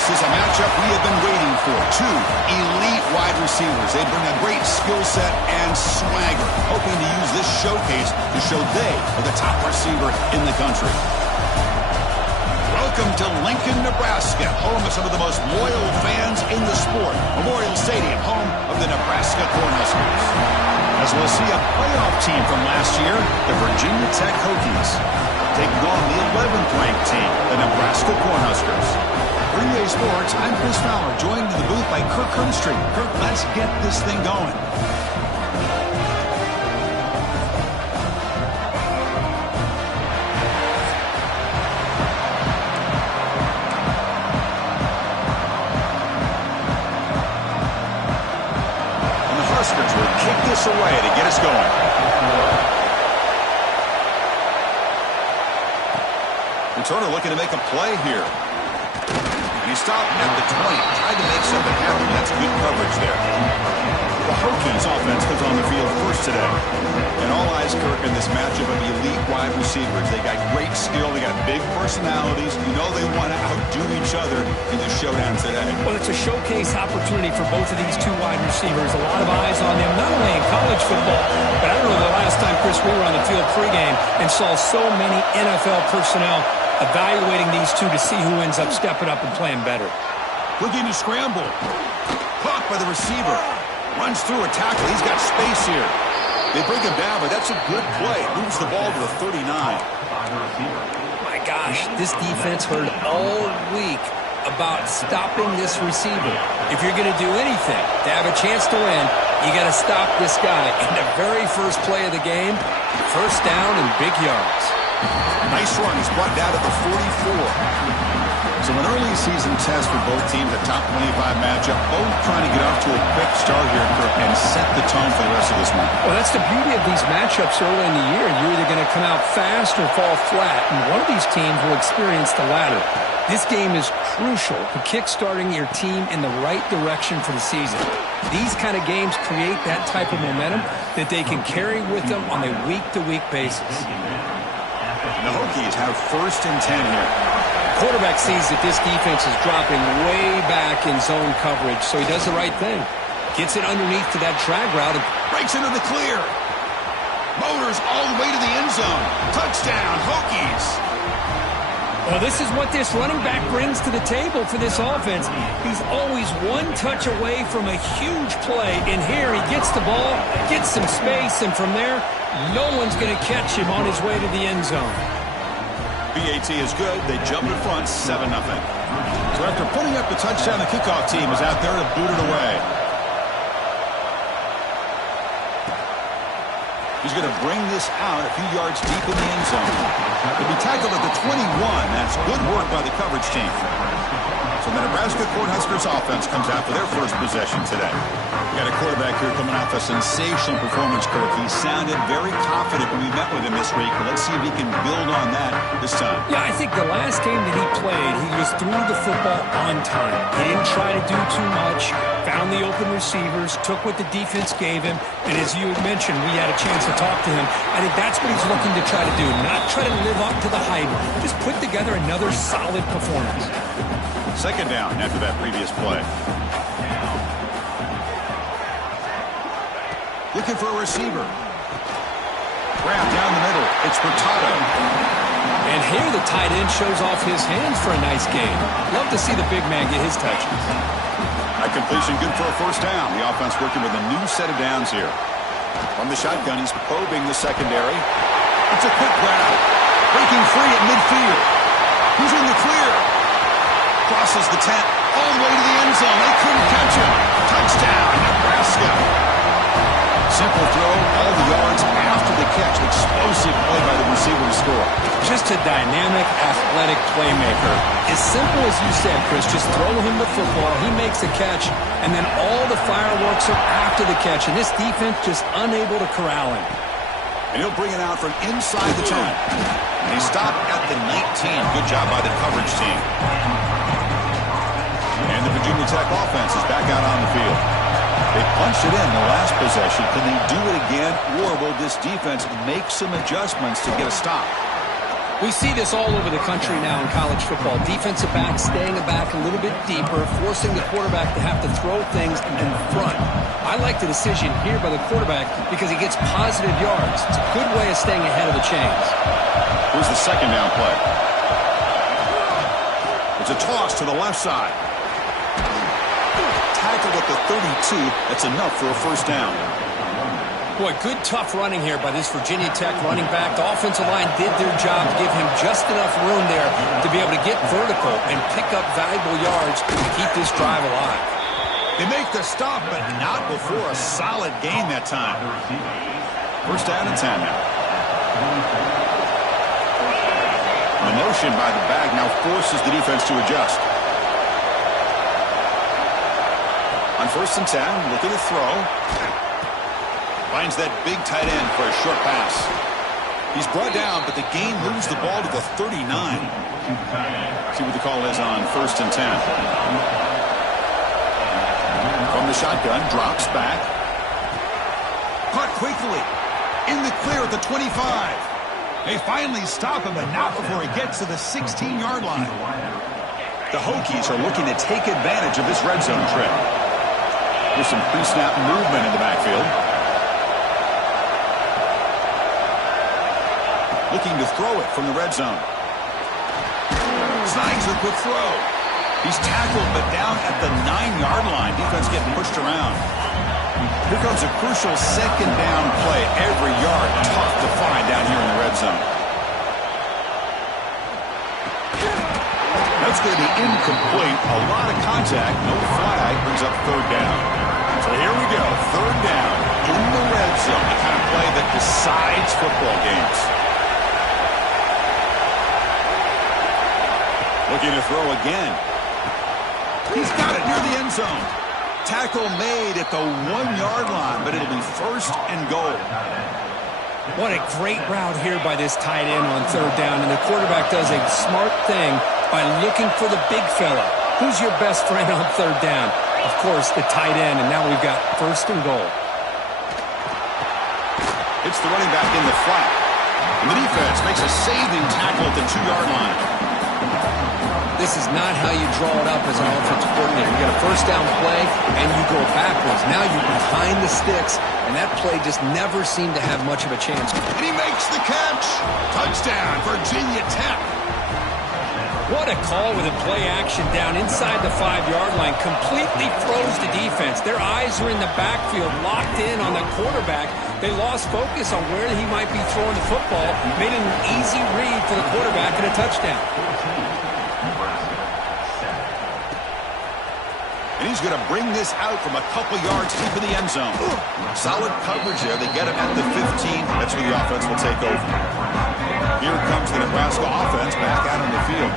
This is a matchup we have been waiting for. Two elite wide receivers. They bring a great skill set and swagger, hoping to use this showcase to show they are the top receiver in the country. Welcome to Lincoln, Nebraska, home of some of the most loyal fans in the sport. Memorial Stadium, home of the Nebraska Cornhuskers. As we'll see a playoff team from last year, the Virginia Tech Hokies, taking on the 11th ranked team, the Nebraska Cornhuskers. For EA Sports, I'm Chris Fowler, joined in the booth by Kirk Hermstreet. Kirk, let's get this thing going. And the Huskers will kick this away to get us going. Returner looking to make a play here. And he stopped at the 20. Tried to make something happen. That's good coverage there. The Hokies offense comes on the field first today. And all eyes, Kirk, in this matchup of elite wide receivers. They got great skill. They got big personalities. You know they want to outdo each other in this showdown today. Well, it's a showcase opportunity for both of these two wide receivers. A lot of eyes on them, not only in college football, but I don't know the last time, Chris, we were on the field pregame and saw so many NFL personnel evaluating these two to see who ends up stepping up and playing better. Looking to scramble. Caught by the receiver. Runs through a tackle. He's got space here. They bring him down, but that's a good play. Moves the ball to the 39. My gosh, this defense heard all week about stopping this receiver. If you're going to do anything to have a chance to win, you got to stop this guy. In the very first play of the game, first down and big yards. Nice run. He's brought down at the 44. So an early season test for both teams, a top 25 matchup. Both trying to get off to a quick start here, Kirk, and set the tone for the rest of this one. Well, that's the beauty of these matchups early in the year. You're either going to come out fast or fall flat, and one of these teams will experience the latter. This game is crucial to kick-starting your team in the right direction for the season. These kind of games create that type of momentum that they can carry with them on a week-to-week basis. The Hokies have first and 10 here. Quarterback sees that this defense is dropping way back in zone coverage, so he does the right thing. Gets it underneath to that drag route and breaks into the clear. Motors all the way to the end zone. Touchdown, Hokies. Well, this is what this running back brings to the table for this offense. He's always one touch away from a huge play. And here he gets the ball, gets some space, and from there, no one's going to catch him on his way to the end zone. BAT is good. They jump in front, 7-0. So after putting up the touchdown, the kickoff team is out there to boot it away. He's going to bring this out a few yards deep in the end zone. He'll be tackled at the 21. That's good work by the coverage team. So the Nebraska Cornhuskers offense comes out for their first possession today. We got a quarterback here coming off a sensational performance, Kirk. He sounded very confident when we met with him this week. Let's see if he can build on that this time. Yeah, I think the last game that he played, he just threw the football on time. He didn't try to do too much, found the open receivers, took what the defense gave him, and as you had mentioned, we had a chance to talk to him. I think that's what he's looking to try to do, not try to live up to the hype, just put together another solid performance. Second down after that previous play. Looking for a receiver. Grab down the middle. It's Hurtado. And here the tight end shows off his hands for a nice gain. Love to see the big man get his touches. That completion good for a first down. The offense working with a new set of downs here. From the shotgun, he's probing the secondary. It's a quick grab. Breaking free at midfield. Who's in the clear? Crosses the 10, all the way to the end zone. They couldn't catch him. Touchdown, Nebraska. Simple throw, all the yards after the catch. Explosive play by the receiver to score. Just a dynamic, athletic playmaker. As simple as you said, Chris, just throw him the football. He makes a catch, and then all the fireworks are after the catch. And this defense just unable to corral him. And he'll bring it out from inside the 10. And he stopped at the 19. Good job by the coverage team. And the Virginia Tech offense is back out on the field. They punched it in the last possession. Can they do it again, or will this defense make some adjustments to get a stop? We see this all over the country now in college football. Defensive backs staying back a little bit deeper, forcing the quarterback to have to throw things in front. I like the decision here by the quarterback because he gets positive yards. It's a good way of staying ahead of the chains. Here's the second down play. It's a toss to the left side. Tackled at the 32. That's enough for a first down. Boy, good tough running here by this Virginia Tech running back. The offensive line did their job to give him just enough room there to be able to get vertical and pick up valuable yards to keep this drive alive. They make the stop, but not before a solid gain that time. First down and 10 now. The motion by the back now forces the defense to adjust. On first and 10, looking to throw. Finds that big tight end for a short pass. He's brought down, but the gain moves the ball to the 39. See what the call is on first and 10. From the shotgun, drops back. Caught quickly. In the clear at the 25. They finally stop him, but not before he gets to the 16-yard line. The Hokies are looking to take advantage of this red zone trip. There's some pre-snap movement in the backfield. Looking to throw it from the red zone. Snags a quick throw. He's tackled, but down at the 9-yard line. Defense getting pushed around. Here comes a crucial second down play. Every yard tough to find down here in the red zone. That's going to be incomplete. A lot of contact. No flag. Brings up third down. So here we go. Third down in the red zone. The kind of play that decides football games. Looking to throw again. He's got it near the end zone. Tackle made at the 1-yard line, but it'll be first and goal. What a great route here by this tight end on third down, and the quarterback does a smart thing by looking for the big fella. Who's your best friend on third down? Of course, the tight end, and now we've got first and goal. It's the running back in the flat. And the defense makes a saving tackle at the 2-yard line. This is not how you draw it up as an offensive coordinator. You get a first down play, and you go backwards. Now you're behind the sticks, and that play just never seemed to have much of a chance. And he makes the catch. Touchdown, Virginia Tech. What a call with a play action down inside the 5-yard line. Completely froze the defense. Their eyes are in the backfield, locked in on the quarterback. They lost focus on where he might be throwing the football. Made an easy read for the quarterback and a touchdown. And he's going to bring this out from a couple yards deep in the end zone. Solid coverage there. They get him at the 15. That's where the offense will take over. Here comes the Nebraska offense back out on the field.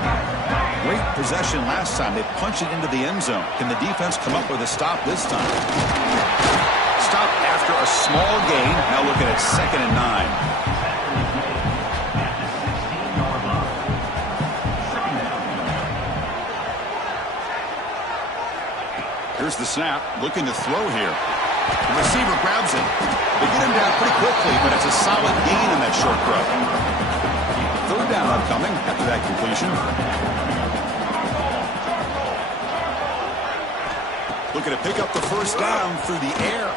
Great possession last time. They punch it into the end zone. Can the defense come up with a stop this time? Stop after a small gain. Now looking at second and 9. Here's the snap, looking to throw here. The receiver grabs it. They get him down pretty quickly, but it's a solid gain in that short throw. Third down upcoming after that completion. Looking to pick up the first down through the air.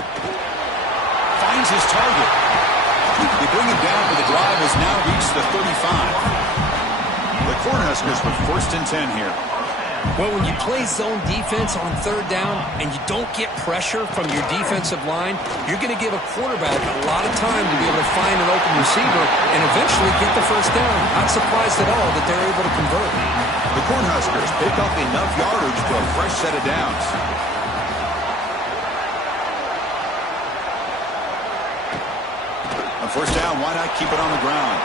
Finds his target. They bring him down, but the drive has now reached the 35. The Cornhuskers with first and 10 here. Well, when you play zone defense on third down and you don't get pressure from your defensive line, you're going to give a quarterback a lot of time to be able to find an open receiver and eventually get the first down. Not surprised at all that they're able to convert. The Cornhuskers pick up enough yardage for a fresh set of downs. On first down, why not keep it on the ground?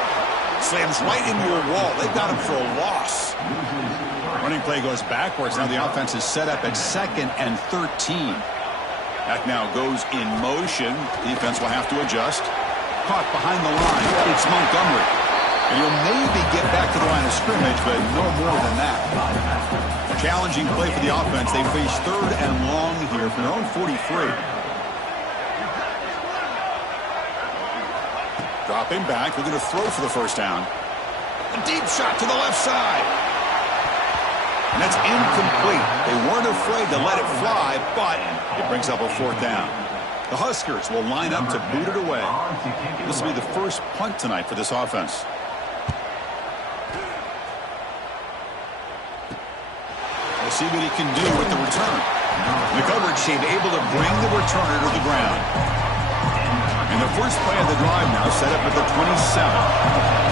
Slams right into a wall. They've got him for a loss. Running play goes backwards. Now the offense is set up at second and 13. That now goes in motion. Defense will have to adjust. Caught behind the line. It's Montgomery. And he'll maybe get back to the line of scrimmage, but no more than that. Challenging play for the offense. They face third and long here from their own 43. Dropping back. Looking to throw for the first down. A deep shot to the left side. And that's incomplete. They weren't afraid to let it fly, but it brings up a 4th down. The Huskers will line up to boot it away. This will be the first punt tonight for this offense. We'll see what he can do with the return. The coverage team able to bring the returner to the ground. And the first play of the drive now set up at the 27.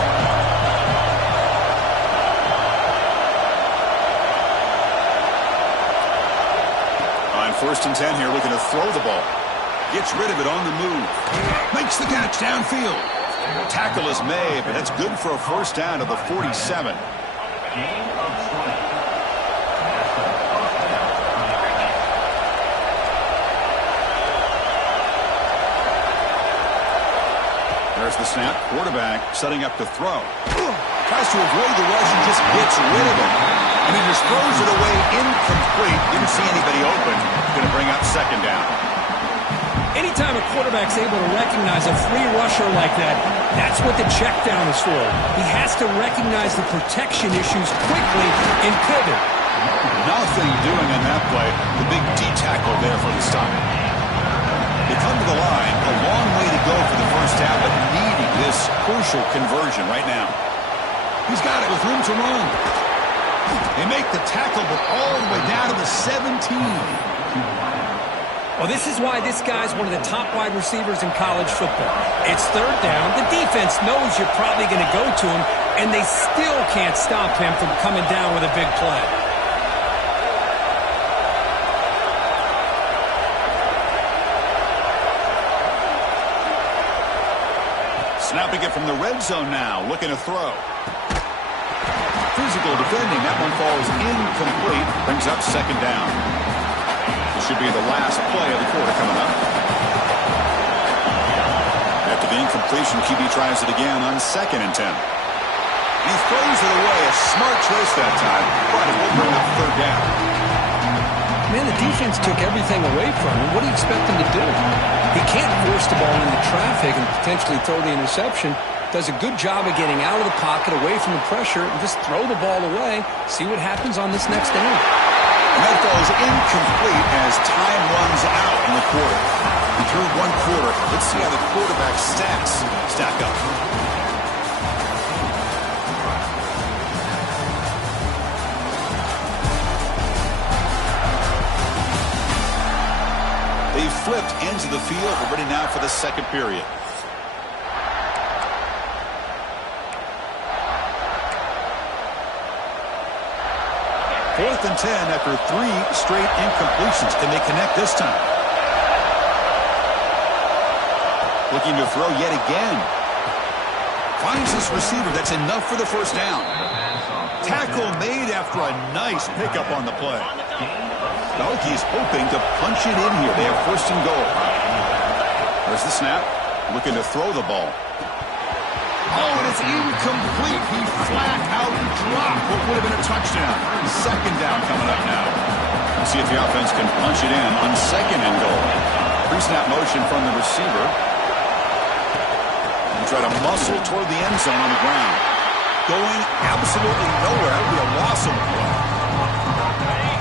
First and 10 here, looking to throw the ball. Gets rid of it on the move. Makes the catch downfield. Tackle is made, but that's good for a first down to the 47. There's the snap. Quarterback setting up to throw. Tries to avoid the rush and just gets rid of it. And he just throws it away incomplete. Didn't see anybody open. Going to bring up 2nd down. Anytime a quarterback's able to recognize a free rusher like that, that's what the check down is for. He has to recognize the protection issues quickly and pivot. Nothing doing on that play. The big D tackle there for the stop. They come to the line. A long way to go for the first half, but needing this crucial conversion right now. He's got it with room to run. They make the tackle, but all the way down to the 17. Well, this is why this guy's one of the top wide receivers in college football. It's 3rd down. The defense knows you're probably going to go to him, and they still can't stop him from coming down with a big play. Snapping it from the red zone now, looking to throw. Physical defending. That one falls incomplete. Brings up 2nd down. This should be the last play of the quarter coming up. After the incompletion, QB tries it again on 2nd and 10. He throws it away. A smart choice that time, but it will bring up 3rd down. Man, the defense took everything away from him. What do you expect him to do? He can't force the ball into traffic and potentially throw the interception. Does a good job of getting out of the pocket, away from the pressure, and just throw the ball away. See what happens on this next down. And that falls incomplete as time runs out in the quarter. Through 1 quarter, let's see how the quarterback's stats stack up. They've flipped ends of the field. We're ready now for the 2nd period. 4th and 10 after 3 straight incompletions. Can they connect this time? Looking to throw yet again. Finds this receiver. That's enough for the first down. Tackle made after a nice pickup on the play. The Hokies hoping to punch it in here. They have 1st and goal. There's the snap. Looking to throw the ball. Oh, and it's incomplete. He flat out dropped what would have been a touchdown. 2nd down coming up now. Let's see if the offense can punch it in on 2nd and goal. Pre-snap motion from the receiver. And try to muscle toward the end zone on the ground. Going absolutely nowhere. That would be a loss of the play.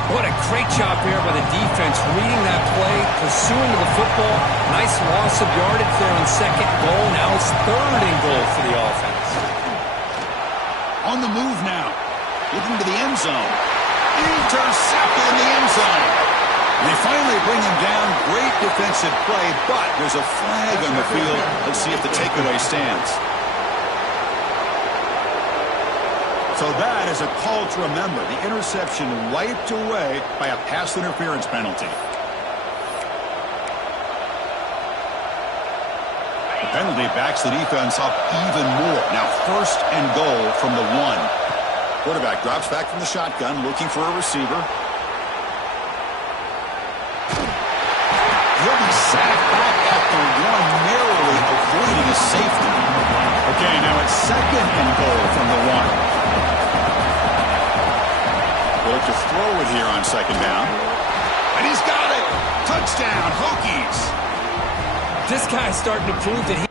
What a great job there by the defense, reading that play, pursuing the football. Nice loss of yardage there on 2nd goal. Now it's 3rd and goal for the offense. On the move now. Looking to the end zone. Intercepted in the end zone. And they finally bring him down. Great defensive play, but there's a flag on the field. Let's see if the takeaway stands. So that is a call to remember. The interception wiped away by a pass interference penalty. The penalty backs the defense up even more. Now 1st and goal from the 1. Quarterback drops back from the shotgun, looking for a receiver. He'll be sacked back at the 1, narrowly avoiding a safety. Okay, now it's 2nd and goal from the 1. Look to throw it here on 2nd down. And he's got it! Touchdown, Hokies! This guy's starting to prove that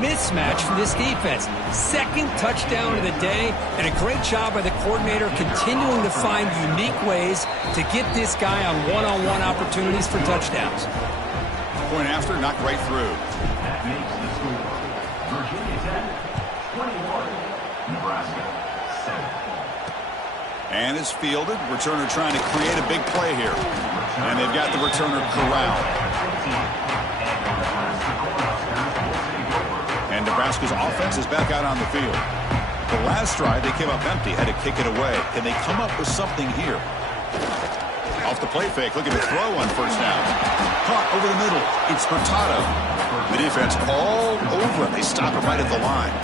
mismatch for this defense. Second touchdown of the day, and a great job by the coordinator continuing to find unique ways to get this guy on one-on-one opportunities for touchdowns. Point after, knocked right through. That makes the score Virginia Tech 21, Nebraska 7. And it's fielded. Returner trying to create a big play here. And they've got the returner corralled. And Nebraska's offense is back out on the field. The last drive, they came up empty, had to kick it away. Can they come up with something here? Off the play fake, looking to throw on first down. Caught over the middle. It's Hurtado. The defense all over him. They stop him right at the line.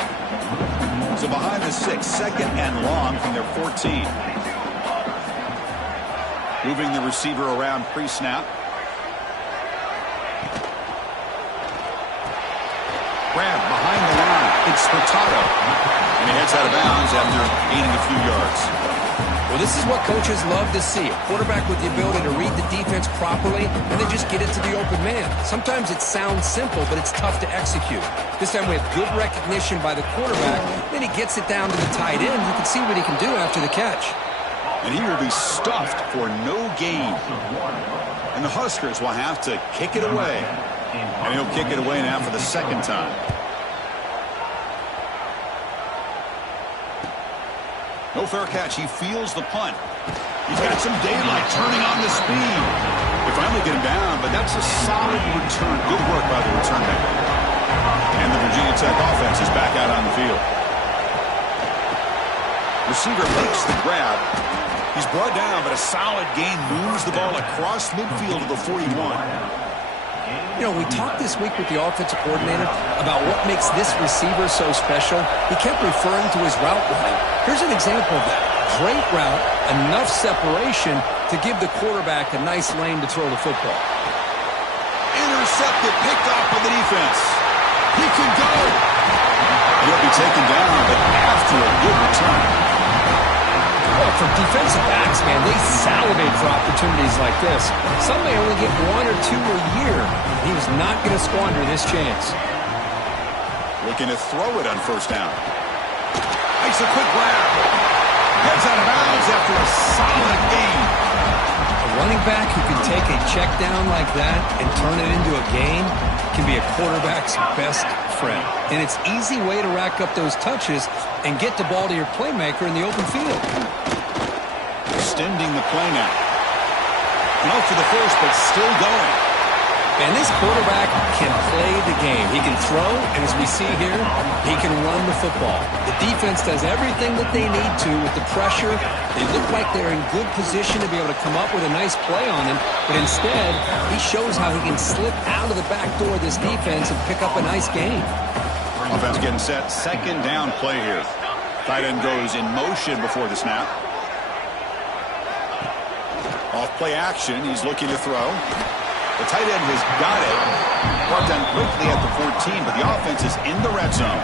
So behind the 6, second and long from their 14. Moving the receiver around pre-snap. Grab behind the line. It's Hurtado. And he heads out of bounds after gaining a few yards. Well, this is what coaches love to see. A quarterback with the ability to read the defense properly and then just get it to the open man. Sometimes it sounds simple, but it's tough to execute. This time we have good recognition by the quarterback. Then he gets it down to the tight end. You can see what he can do after the catch. And he will be stuffed for no gain. And the Huskers will have to kick it away. And he'll kick it away now for the second time. No fair catch. He feels the punt. He's got some daylight turning on the speed. They finally get him down, but that's a solid return. Good work by the return man. And the Virginia Tech offense is back out on the field. Receiver makes the grab. He's brought down, but a solid gain moves the ball across midfield to the 41. You know, we talked this week with the offensive coordinator about what makes this receiver so special. He kept referring to his route running. Here's an example of that. Great route, enough separation to give the quarterback a nice lane to throw the football. Intercepted, picked off by the defense. He can go. He'll be taken down, but after a good return. Well, for defensive backs, man, they salivate for opportunities like this. Some may only get 1 or 2 a year. He was not going to squander this chance. Looking to throw it on first down. Makes a quick grab. Heads out of bounds after a solid gain. A running back who can take a check down like that and turn it into a gain can be a quarterback's best friend. And it's an easy way to rack up those touches and get the ball to your playmaker in the open field. Extending the play now. No for the first, but still going. And this quarterback can play the game. He can throw, and as we see here, he can run the football. The defense does everything that they need to with the pressure. They look like they're in good position to be able to come up with a nice play on him, but instead, he shows how he can slip out of the back door of this defense and pick up a nice gain. Offense getting set. Second down play here. Tight end goes in motion before the snap. Off play action. He's looking to throw. The tight end has got it. Brought down quickly at the 14, but the offense is in the red zone.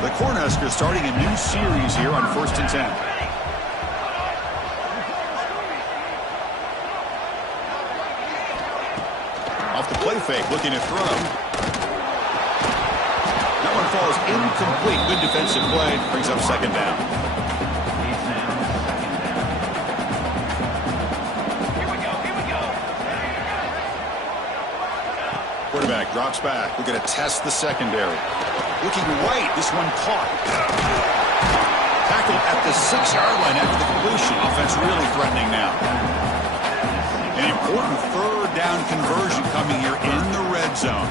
The Cornhuskers starting a new series here on 1st and 10. Off the play fake, looking to throw. That one falls incomplete. Good defensive play. Brings up second down. Quarterback drops back. We're going to test the secondary. Looking right. This one caught. Tackled at the 6-yard line after the completion. Offense really threatening now. An important third down conversion coming here in the red zone.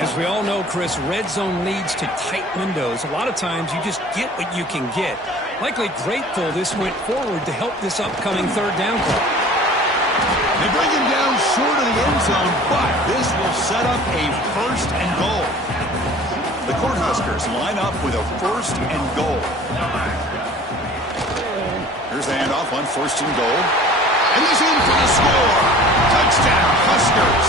As we all know, Chris, red zone leads to tight windows. A lot of times you just get what you can get. Likely grateful this went forward to help this upcoming third down call. They bring him down short of the end zone, but this will set up a first and goal. The Cornhuskers line up with a first and goal. Here's the handoff on first and goal. And he's in for the score. Touchdown, Huskers.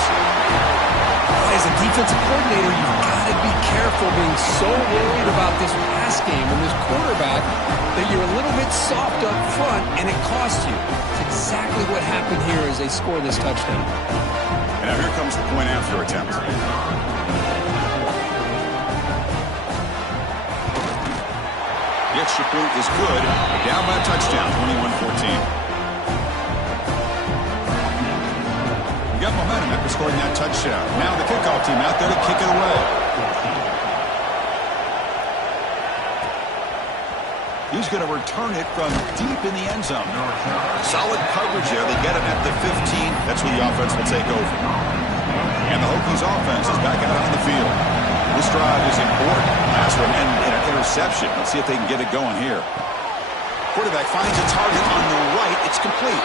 As a defensive coordinator, you've got to be careful being so worried about this pass game and this quarterback that you're a little bit soft up front and it costs you. It's exactly what happened here as they score this touchdown. And now here comes the point after attempt. extra point is good. Down by a touchdown, 21-14. Got momentum after scoring that touchdown. Now the kickoff team out there to kick it away. He's going to return it from deep in the end zone. Solid coverage there. They get him at the 15. That's where the offense will take over. And the Hokies offense is back out on the field. This drive is important. Last one ended in an interception. Let's see if they can get it going here. Quarterback finds a target on the right. It's complete.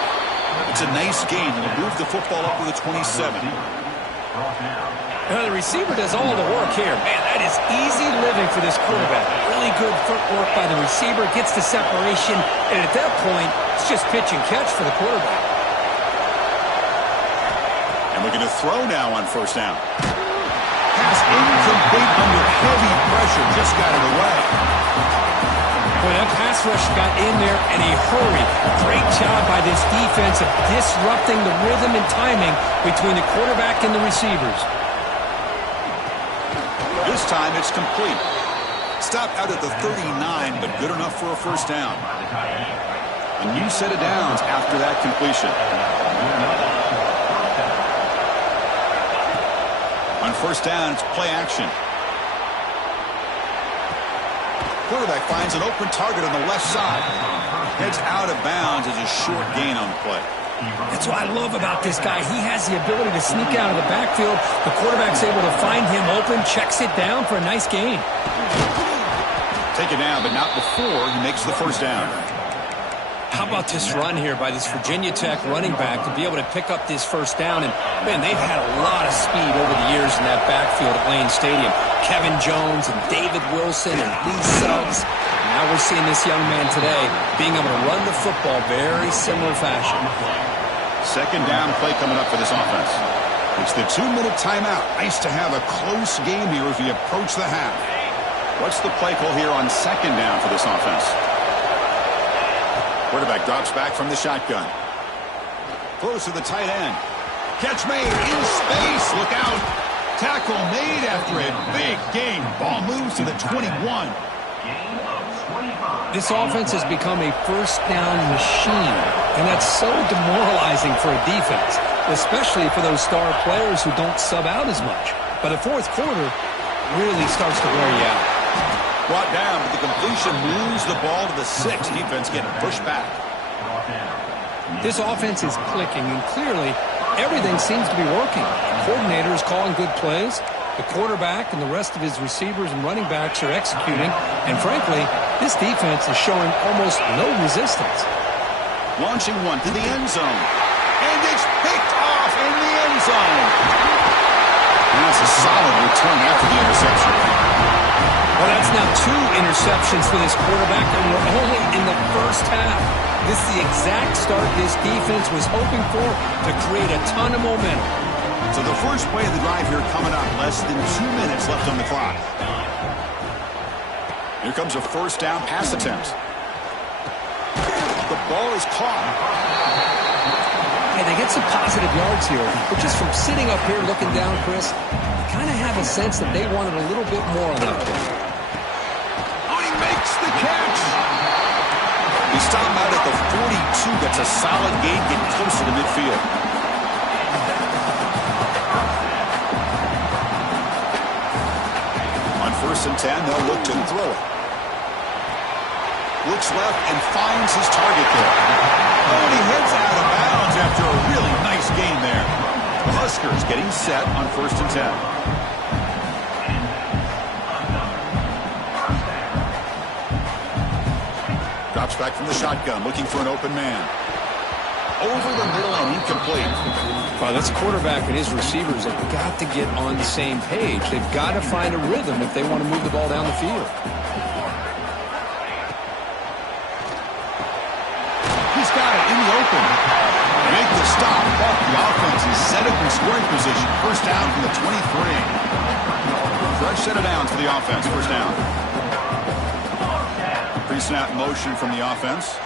It's a nice gain. He'll move the football up to the 27. The receiver does all the work here. Man, that is easy living for this quarterback. Really good footwork by the receiver. Gets the separation. And at that point, it's just pitch and catch for the quarterback. And looking to throw now on first down. Pass incomplete under heavy pressure. Just got it away. Boy, that pass rush got in there in a hurry. Great job by this defense of disrupting the rhythm and timing between the quarterback and the receivers. This time it's complete. Stopped out at the 39, but good enough for a first down. A new set of downs after that completion. On first down, it's play action. Quarterback finds an open target on the left side. Heads out of bounds as a short gain on the play. That's what I love about this guy. He has the ability to sneak out of the backfield. The quarterback's able to find him open, checks it down for a nice gain. Take it down, but not before he makes the first down. How about this run here by this Virginia Tech running back to be able to pick up this first down? And, man, they've had a lot of speed over the years in that backfield at Lane Stadium. Kevin Jones and David Wilson and Lee Suggs. Now we're seeing this young man today being able to run the football very similar fashion. Second down play coming up for this offense. It's the 2-minute timeout. Nice to have a close game here as we approach the half. What's the play call here on second down for this offense? Quarterback drops back from the shotgun. Throws to the tight end. Catch made in space. Look out. Tackle made after a big gain. Ball moves to the 21. This offense has become a first down machine, and that's so demoralizing for a defense, especially for those star players who don't sub out as much. But the fourth quarter really starts to wear you out. Brought down, but the completion moves the ball to the 6. Defense getting pushed back. This offense is clicking, and clearly everything seems to be working. The coordinator is calling good plays. The quarterback and the rest of his receivers and running backs are executing. And frankly, this defense is showing almost no resistance. Launching one to the end zone. And it's picked off in the end zone. And that's a solid return after the interception. Well, that's now 2 interceptions for this quarterback, and we're only in the first half. This is the exact start this defense was hoping for to create a ton of momentum. So the first play of the drive here coming up. Less than 2 minutes left on the clock. Here comes a first down pass attempt. The ball is caught. Hey, they get some positive yards here, but just from sitting up here looking down, Chris, you kind of have a sense that they wanted a little bit more on that play. Makes the catch. He stopped out at the 42. That's a solid gain, getting closer to midfield. On 1st and 10, they'll look to throw it. Looks left and finds his target there. Oh, and he heads out of bounds after a really nice gain there. The Huskers getting set on 1st and 10. Drops back from the shotgun, looking for an open man. Over the middle and incomplete. Well, this quarterback and his receivers have got to get on the same page. They've got to find a rhythm if they want to move the ball down the field. He's got it in the open. Make the stop. The offense is set up in scoring position. First down from the 23. Fresh set of downs for the offense. First down. Pre-snap motion from the offense.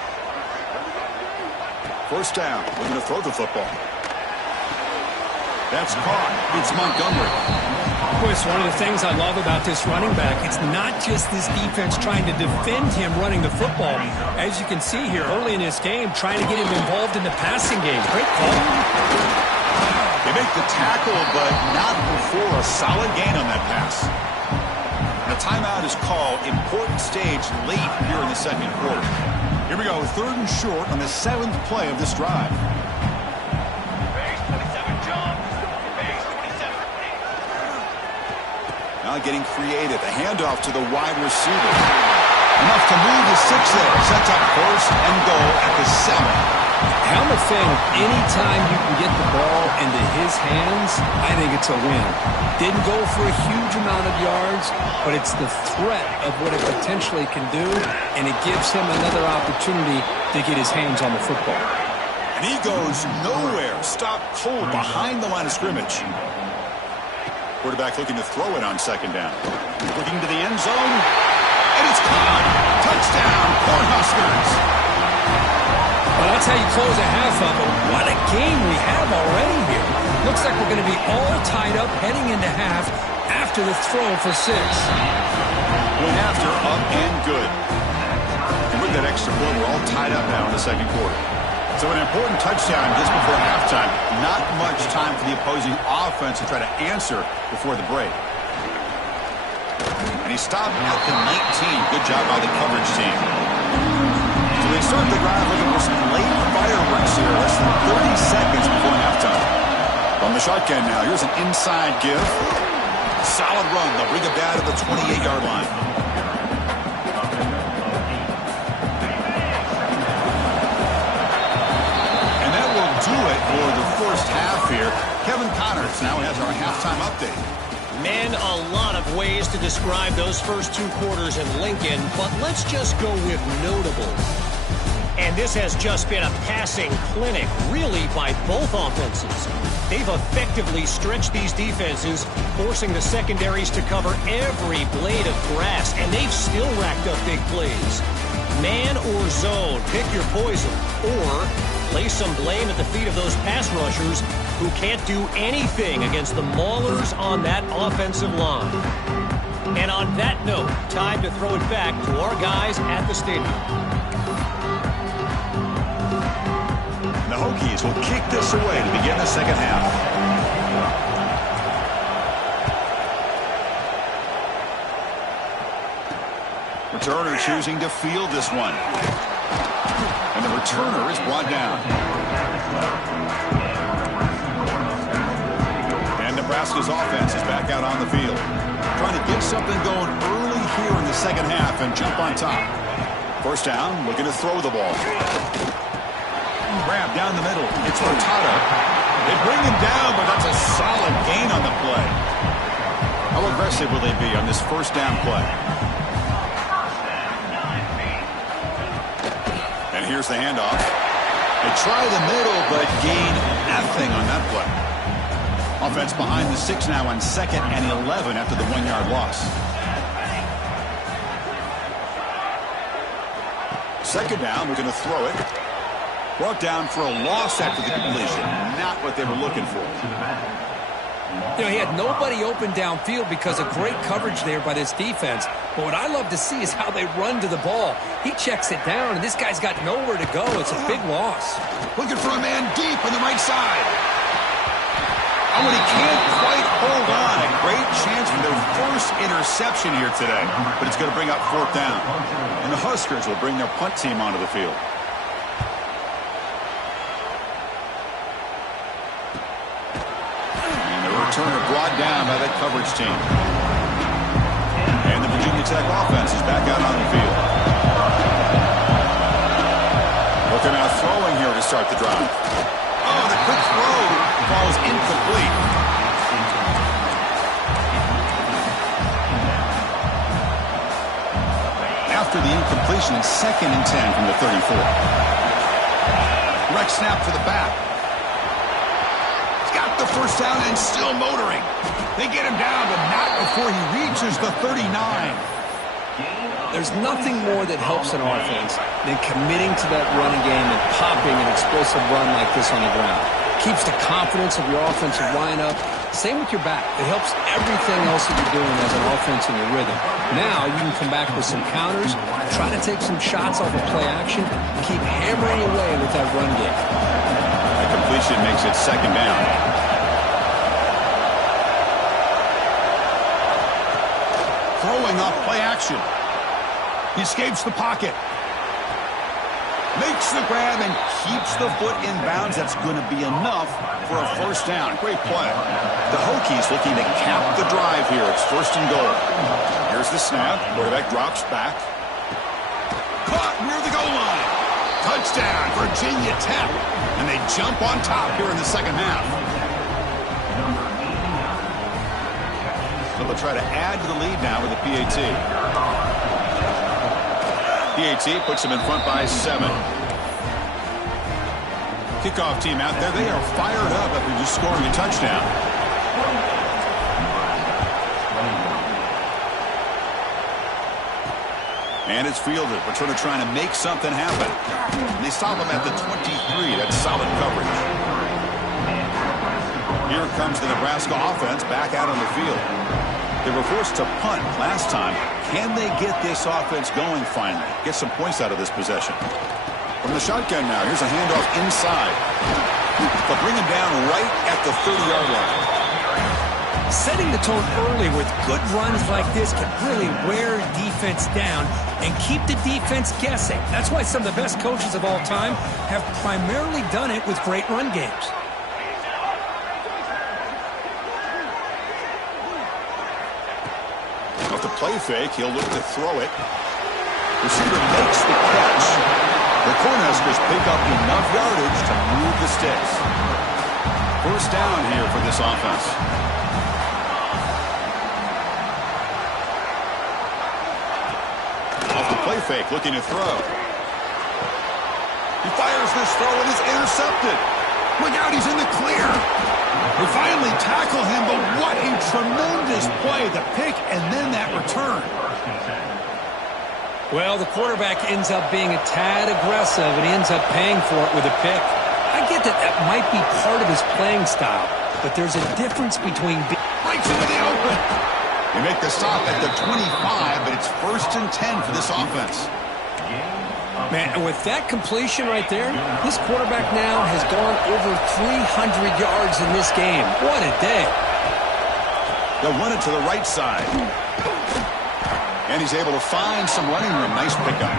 First down. Looking to throw the football. That's caught. It's Montgomery. Boy, it's one of the things I love about this running back. It's not just this defense trying to defend him running the football. As you can see here early in this game, trying to get him involved in the passing game. Great call. They make the tackle, but not before a solid gain on that pass. The timeout is called. Important stage late here in the second quarter. Here we go, 3rd and short on the 7th play of this drive. Now getting creative. A handoff to the wide receiver. Enough to move the 6 there. Sets up 1st and goal at the 7. I'm a fan of any time you can get the ball into his hands, I think it's a win. Didn't go for a huge amount of yards, but it's the threat of what it potentially can do, and it gives him another opportunity to get his hands on the football. And he goes nowhere. Stopped cold behind the line of scrimmage. Quarterback looking to throw it on 2nd down. Looking to the end zone. And it's caught. Touchdown, Cornhuskers. Well, that's how you close a half of it. What a game we have already here. Looks like we're going to be all tied up heading into half after the throw for 6. Went after, up and good. And with that extra point, we're all tied up now in the second quarter. So an important touchdown just before halftime. Not much time for the opposing offense to try to answer before the break. And he stopped at the 19. Good job by the coverage team. So they start the drive looking for some late fireworks here. Less than 30 seconds before halftime. From the shotgun now, here's an inside give. Solid run. They'll bring it down to the 28-yard line. Do it for the first half here. Kevin Connors now has our halftime update. Man, a lot of ways to describe those first 2 quarters in Lincoln, but let's just go with notable. And this has just been a passing clinic, really, by both offenses. They've effectively stretched these defenses, forcing the secondaries to cover every blade of grass, and they've still racked up big plays. Man or zone, pick your poison, or lay some blame at the feet of those pass rushers who can't do anything against the maulers on that offensive line. And on that note, time to throw it back to our guys at the stadium. The Hokies will kick this away to begin the second half. Returner choosing to field this one. And the returner is brought down. And Nebraska's offense is back out on the field. Trying to get something going early here in the second half and jump on top. First down, looking to throw the ball. Grab down the middle. It's Hurtado. They bring him down, but that's a solid gain on the play. How aggressive will they be on this first down play? And here's the handoff. They try the middle, but gain nothing on that play. Offense behind the 6 now on 2nd and 11 after the 1-yard loss. Second down, we're going to throw it. Brought down for a loss after the completion. Not what they were looking for. You know, he had nobody open downfield because of great coverage there by this defense. But what I love to see is how they run to the ball. He checks it down, and this guy's got nowhere to go. It's a big loss. Looking for a man deep on the right side. Oh, and he can't quite hold on. A great chance for their first interception here today. But it's going to bring up 4th down. And the Huskers will bring their punt team onto the field. Returner brought down by that coverage team. And the Virginia Tech offense is back out on the field. But they're now throwing here to start the drive. Oh, the quick throw falls incomplete. After the incompletion, 2nd and 10 from the 34. Direct snap to the back. The first down and still motoring. They get him down, but not before he reaches the 39. There's nothing more that helps an offense than committing to that running game and popping an explosive run like this on the ground. Keeps the confidence of your offensive lineup. Same with your back. It helps everything else that you're doing as an offense in your rhythm. Now you can come back with some counters, try to take some shots off of play action, and keep hammering away with that run game. The completion makes it second down. Throwing off play action. He escapes the pocket. Makes the grab and keeps the foot in bounds. That's going to be enough for a first down. Great play. The Hokies looking to cap the drive here. It's first and goal. Here's the snap. Quarterback drops back. Caught near the goal line. Touchdown, Virginia Tech. And they jump on top here in the second half. So they'll try to add to the lead now with the PAT. PAT puts them in front by 7. Kickoff team out there. They are fired up after just scoring a touchdown. And it's fielded. Returner trying to make something happen. They stop him at the 23. That's solid coverage. Here comes the Nebraska offense back out on the field. They were forced to punt last time. Can they get this offense going finally? Get some points out of this possession. From the shotgun now, here's a handoff inside. They'll bring him down right at the 30-yard line. Setting the tone early with good runs like this can really wear defense down and keep the defense guessing. That's why some of the best coaches of all time have primarily done it with great run games. Off the play fake, he'll look to throw it. Receiver makes the catch. The Cornhuskers pick up enough yardage to move the sticks. First down here for this offense. Off the play fake, looking to throw. He fires this throw and is intercepted. Look out, he's in the clear. They finally tackle him, but what a tremendous play. The pick and then that return. Well, the quarterback ends up being a tad aggressive, and he ends up paying for it with a pick. I get that that might be part of his playing style, but there's a difference between... Breaks into the open. They make the stop at the 25, but it's first and 10 for this offense. Man, and with that completion right there, this quarterback now has gone over 300 yards in this game. What a day. They'll run it to the right side. And he's able to find some running room. Nice pickup.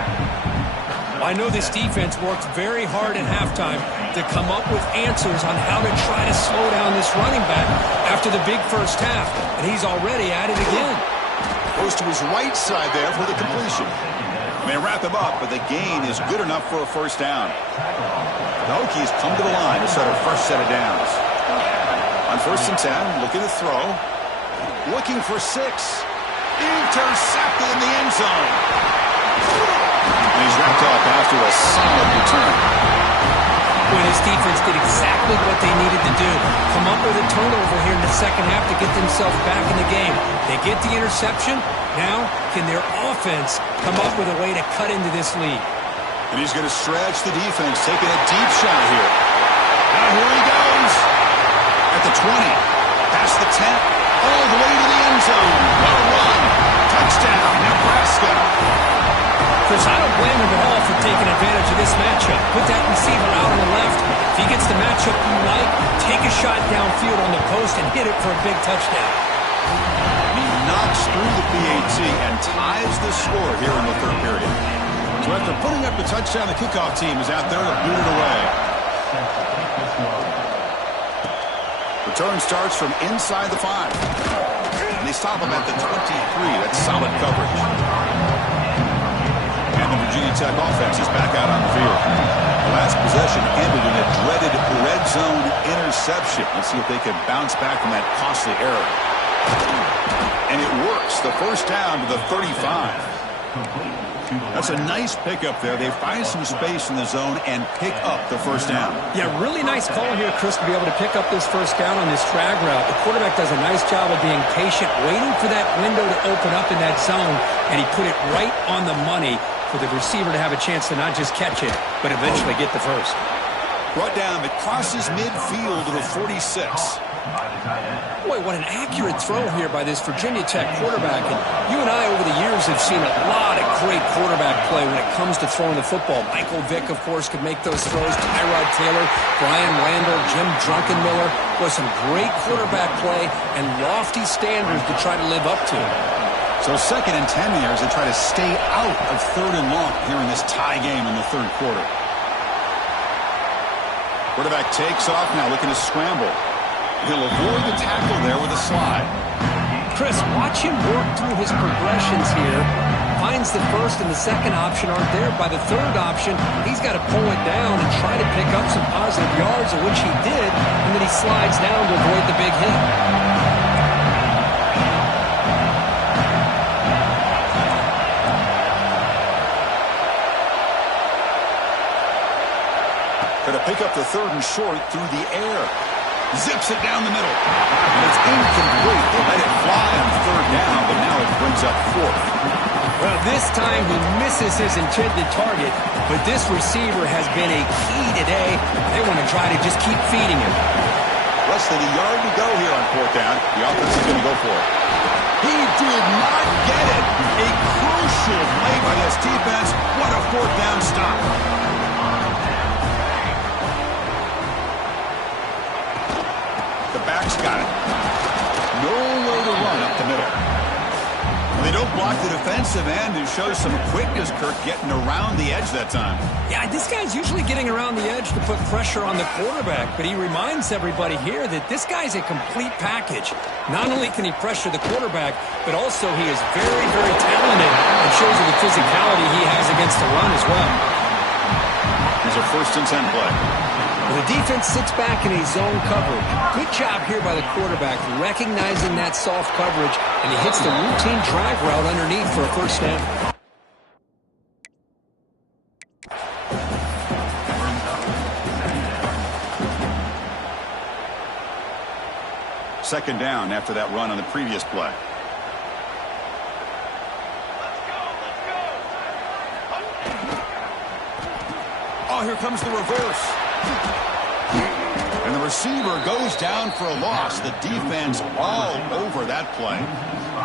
I know this defense worked very hard at halftime to come up with answers on how to try to slow down this running back after the big first half. And he's already at it again. Goes to his right side there for the completion. They wrap him up, but the gain is good enough for a first down. The Hokies come to the line to start a fresh set of downs. On first and 10, looking to throw. Looking for 6. Intercepted in the end zone. And he's wrapped up after a solid return. When his defense did exactly what they needed to do. Come up with a turnover here in the second half to get themselves back in the game. They get the interception. Now, can their offense come up with a way to cut into this lead? And he's going to stretch the defense, taking a deep shot here. Now here he goes. At the 20. Past the 10. All the way to the end zone. What a run. Touchdown, Nebraska. Chris, I don't blame him at all for taking advantage of this matchup. Put that receiver out on the left. If he gets the matchup you like, take a shot downfield on the post and hit it for a big touchdown. He knocks through the PAT and ties the score here in the third period. So after putting up the touchdown, the kickoff team is out there to boot it away. Return starts from inside the 5. And they stop him at the 23. That's solid coverage. And the Virginia Tech offense is back out on the field. The last possession ended in a dreaded red zone interception. Let's see if they can bounce back from that costly error. And it works. The first down to the 35. That's a nice pickup there. They find some space in the zone and pick up the first down. Yeah, really nice call here, Chris, to be able to pick up this first down on this drag route. The quarterback does a nice job of being patient, waiting for that window to open up in that zone, and he put it right on the money for the receiver to have a chance to not just catch it, but eventually get the first. Brought down, it crosses midfield to the 46. Boy, what an accurate throw here by this Virginia Tech quarterback. And you and I over the years have seen a lot of great quarterback play when it comes to throwing the football. Michael Vick, of course, could make those throws. Tyrod Taylor, Brian Randall, Jim Druckenmiller. Boy, some great quarterback play and lofty standards to try to live up to. So 2nd and 10 here as they try to stay out of 3rd and long here in this tie game in the 3rd quarter. Quarterback takes off now, looking to scramble. He'll avoid the tackle there with a slide. Chris, watch him work through his progressions here. Finds the first and the second option aren't there. By the third option, he's got to pull it down and try to pick up some positive yards, of which he did, and then he slides down to avoid the big hit. Going to pick up the 3rd and short through the air. Zips it down the middle. And it's incomplete. They let it fly on 3rd down, but now it brings up 4th. Well, this time he misses his intended target, but this receiver has been a key today. They want to try to just keep feeding him. Less than a yard to go here on 4th down. The offense is going to go for it. He did not get it. A crucial play by this defense. What a 4th down stop. The back's got it. No way to run up the middle. They don't block the defensive end and show some quickness, Kirk, getting around the edge that time. Yeah, this guy's usually getting around the edge to put pressure on the quarterback, but he reminds everybody here that this guy's a complete package. Not only can he pressure the quarterback, but also he is very, very talented and shows you the physicality he has against the run as well. Here's a 1st and 10 play. The defense sits back in a zone coverage. Good job here by the quarterback, recognizing that soft coverage, and he hits the routine drag route underneath for a 1st down. Second down after that run on the previous play. Oh, here comes the reverse. And the receiver goes down for a loss. The defense all over that play.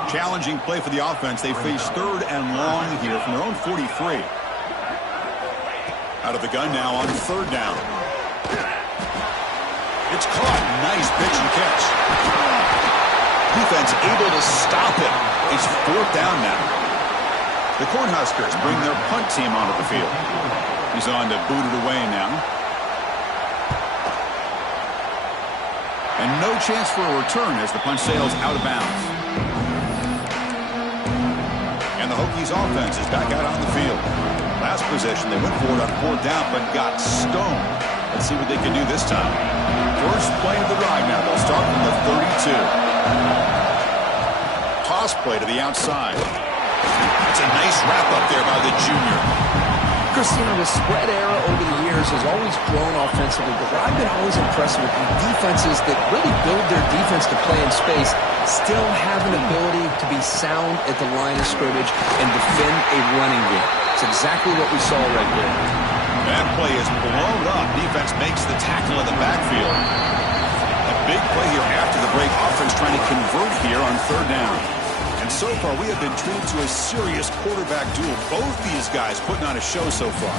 Challenging play for the offense. They face 3rd and long here from their own 43. Out of the gun now on 3rd down. It's caught. Nice pitch and catch. Defense able to stop it. It's 4th down now. The Cornhuskers bring their punt team onto the field. He's on to boot it away now. And no chance for a return as the punt sails out of bounds. And the Hokies offense is back out on the field. Last possession, they went for it on 4th down, but got stoned. Let's see what they can do this time. First play of the drive now. They'll start from the 32. Toss play to the outside. That's a nice wrap up there by the junior. Christian, the spread era over the years has always grown offensively, but what I've been always impressed with defenses that really build their defense to play in space still have an ability to be sound at the line of scrimmage and defend a running game. It's exactly what we saw right here. That play is blown up. Defense makes the tackle in the backfield. A big play here after the break. Offense trying to convert here on 3rd down. And so far, we have been treated to a serious quarterback duel. Both these guys putting on a show so far.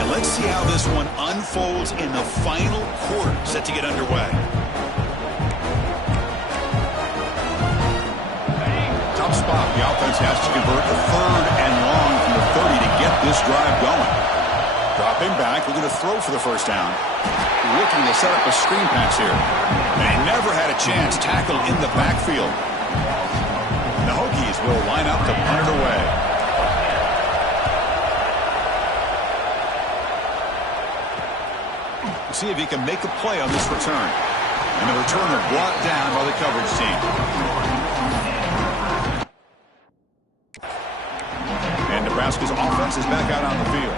And let's see how this one unfolds in the final quarter, set to get underway. Tough spot. The offense has to convert a 3rd and long from the 30 to get this drive going. Dropping back, we're going to throw for the 1st down. Looking to set up a screen pass here. They never had a chance. Tackle in the backfield. The Hokies will line up to punt it away. See if he can make a play on this return. And the returner brought down by the coverage team. And Nebraska's offense is back out on the field.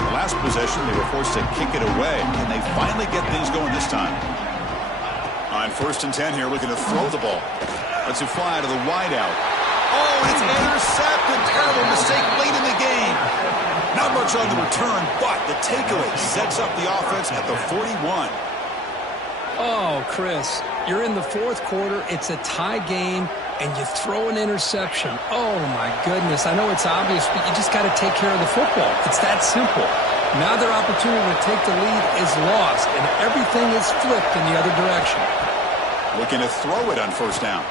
The last possession, they were forced to kick it away. Can they finally get things going this time? On 1st and 10 here, looking to throw the ball. Lets it fly to the wideout. Oh, and it's intercepted. Terrible mistake late in the game. Not much on the return, but the takeaway sets up the offense at the 41. Oh, Chris, you're in the fourth quarter. It's a tie game, and you throw an interception. Oh, my goodness. I know it's obvious, but you just got to take care of the football. It's that simple. Now their opportunity to take the lead is lost, and everything is flipped in the other direction. Looking to throw it on first down.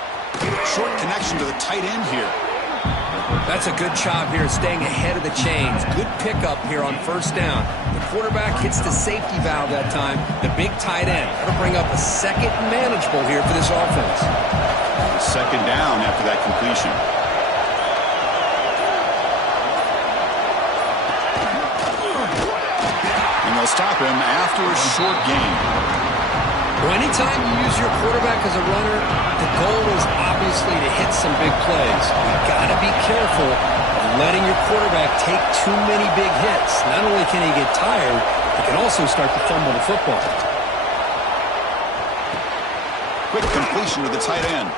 Short connection to the tight end here. That's a good job here, staying ahead of the chains. Good pickup here on first down. The quarterback hits the safety valve that time. The big tight end. That'll bring up a second manageable here for this offense. Second down after that completion. And they'll stop him after a short gain. Well, anytime you use your quarterback as a runner, the goal is obviously to hit some big plays. You've got to be careful of letting your quarterback take too many big hits. Not only can he get tired, he can also start to fumble the football. Quick completion to the tight end.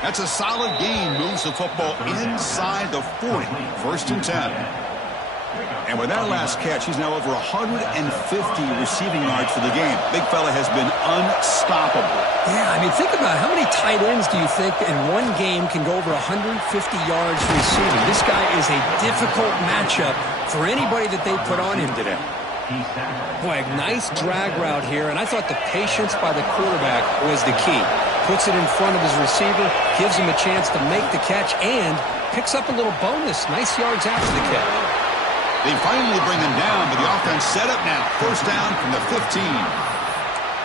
That's a solid gain. Moves the football inside the 40. First and 10. And with that last catch, he's now over 150 receiving yards for the game. Big fella has been unstoppable. Yeah, I mean, think about it. How many tight ends do you think in one game can go over 150 yards receiving? This guy is a difficult matchup for anybody that they put on him today. Boy, a nice drag route here, and I thought the patience by the quarterback was the key. Puts it in front of his receiver, gives him a chance to make the catch, and picks up a little bonus. Nice yards after the catch. They finally bring him down, but the offense set up now. First down from the 15.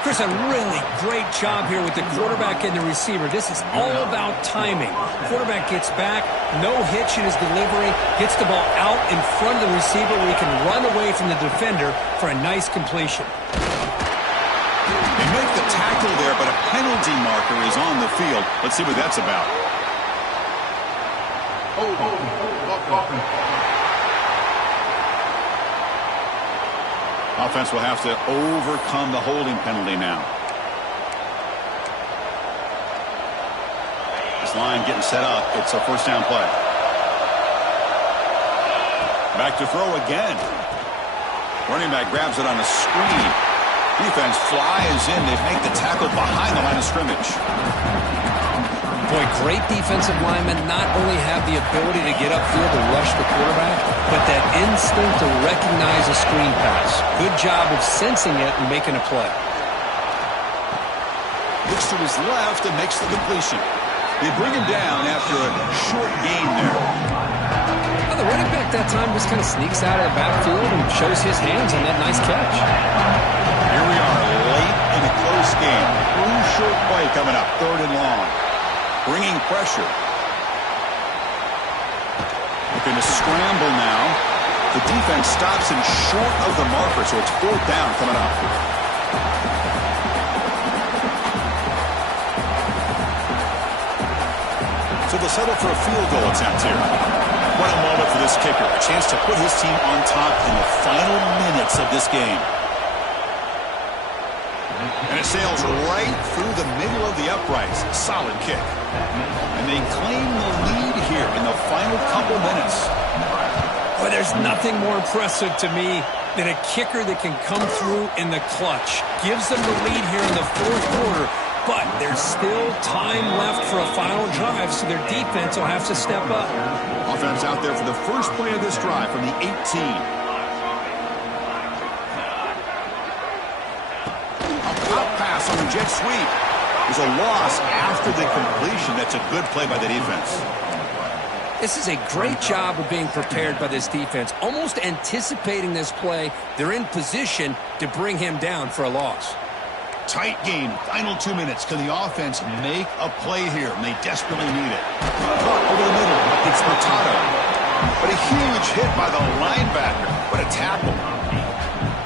Chris, a really great job here with the quarterback and the receiver. This is all about timing. Quarterback gets back, no hitch in his delivery, gets the ball out in front of the receiver where he can run away from the defender for a nice completion. They make the tackle there, but a penalty marker is on the field. Let's see what that's about. Offense will have to overcome the holding penalty now. This line getting set up. It's a first down play. Back to throw again. Running back grabs it on a screen. Defense flies in. They make the tackle behind the line of scrimmage. Boy, great defensive linemen not only have the ability to get upfield to rush the quarterback, but that instinct to recognize a screen pass. Good job of sensing it and making a play. Looks to his left and makes the completion. They bring him down after a short gain there. Well, the running back that time just kind of sneaks out of the backfield and shows his hands on that nice catch. Here we are late in a close game. Crucial play coming up, third and long. Bringing pressure. Looking to scramble now. The defense stops him short of the marker, so it's fourth down coming up. So they'll settle for a field goal attempt here. What a moment for this kicker. A chance to put his team on top in the final minutes of this game. And it sails right through the middle of the uprights. Solid kick. And they claim the lead here in the final couple minutes. Boy, there's nothing more impressive to me than a kicker that can come through in the clutch. Gives them the lead here in the fourth quarter, but there's still time left for a final drive, so their defense will have to step up. Offense out there for the first play of this drive from the 18. Pass on the jet sweep. There's a loss after the completion. That's a good play by the defense. This is a great job of being prepared by this defense. Almost anticipating this play, they're in position to bring him down for a loss. Tight game. Final 2 minutes. Can the offense make a play here? And they desperately need it. Caught over the middle. It's Hurtado. But a huge hit by the linebacker. What a tackle.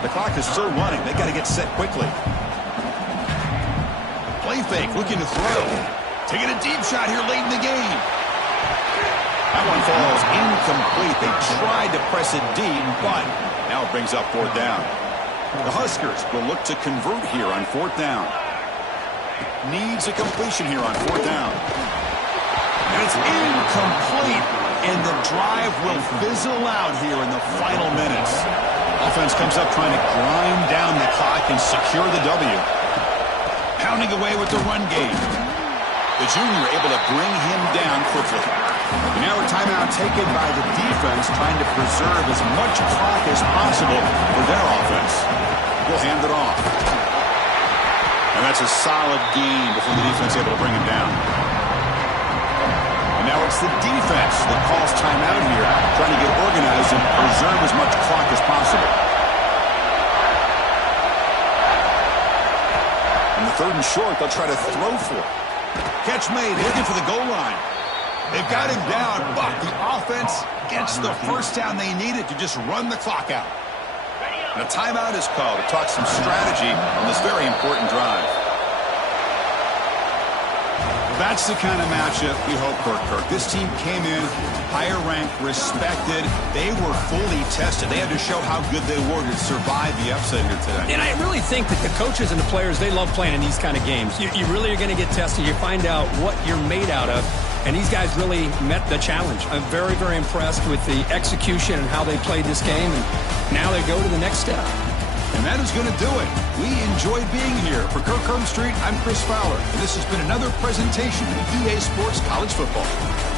The clock is still running. They got to get set quickly. Play fake, looking to throw. Taking a deep shot here late in the game. That one falls incomplete. They tried to press it deep, but now it brings up fourth down. The Huskers will look to convert here on fourth down. Needs a completion here on fourth down. And it's incomplete, and the drive will fizzle out here in the final minutes. Offense comes up trying to grind down the clock and secure the W. Pounding away with the run game. The junior able to bring him down quickly. And now a timeout taken by the defense, trying to preserve as much clock as possible for their offense. We'll hand it off. And that's a solid gain before the defense able to bring him down. And now it's the defense that calls timeout here, trying to get organized and preserve as much clock as possible. On the 3rd and short, they'll try to throw for it. Catch made, looking for the goal line. They've got him down, but the offense gets the first down they needed to just run the clock out. And a timeout is called to talk some strategy on this very important drive. That's the kind of matchup we hope for, Kirk. This team came in higher ranked, respected. They were fully tested. They had to show how good they were to survive the upset here today. And I really think that the coaches and the players, they love playing in these kind of games. You really are going to get tested. You find out what you're made out of. And these guys really met the challenge. I'm very, very impressed with the execution and how they played this game. And now they go to the next step. And that is going to do it. We enjoyed being here. For Kirk Street, I'm Chris Fowler. And this has been another presentation of EA Sports College Football.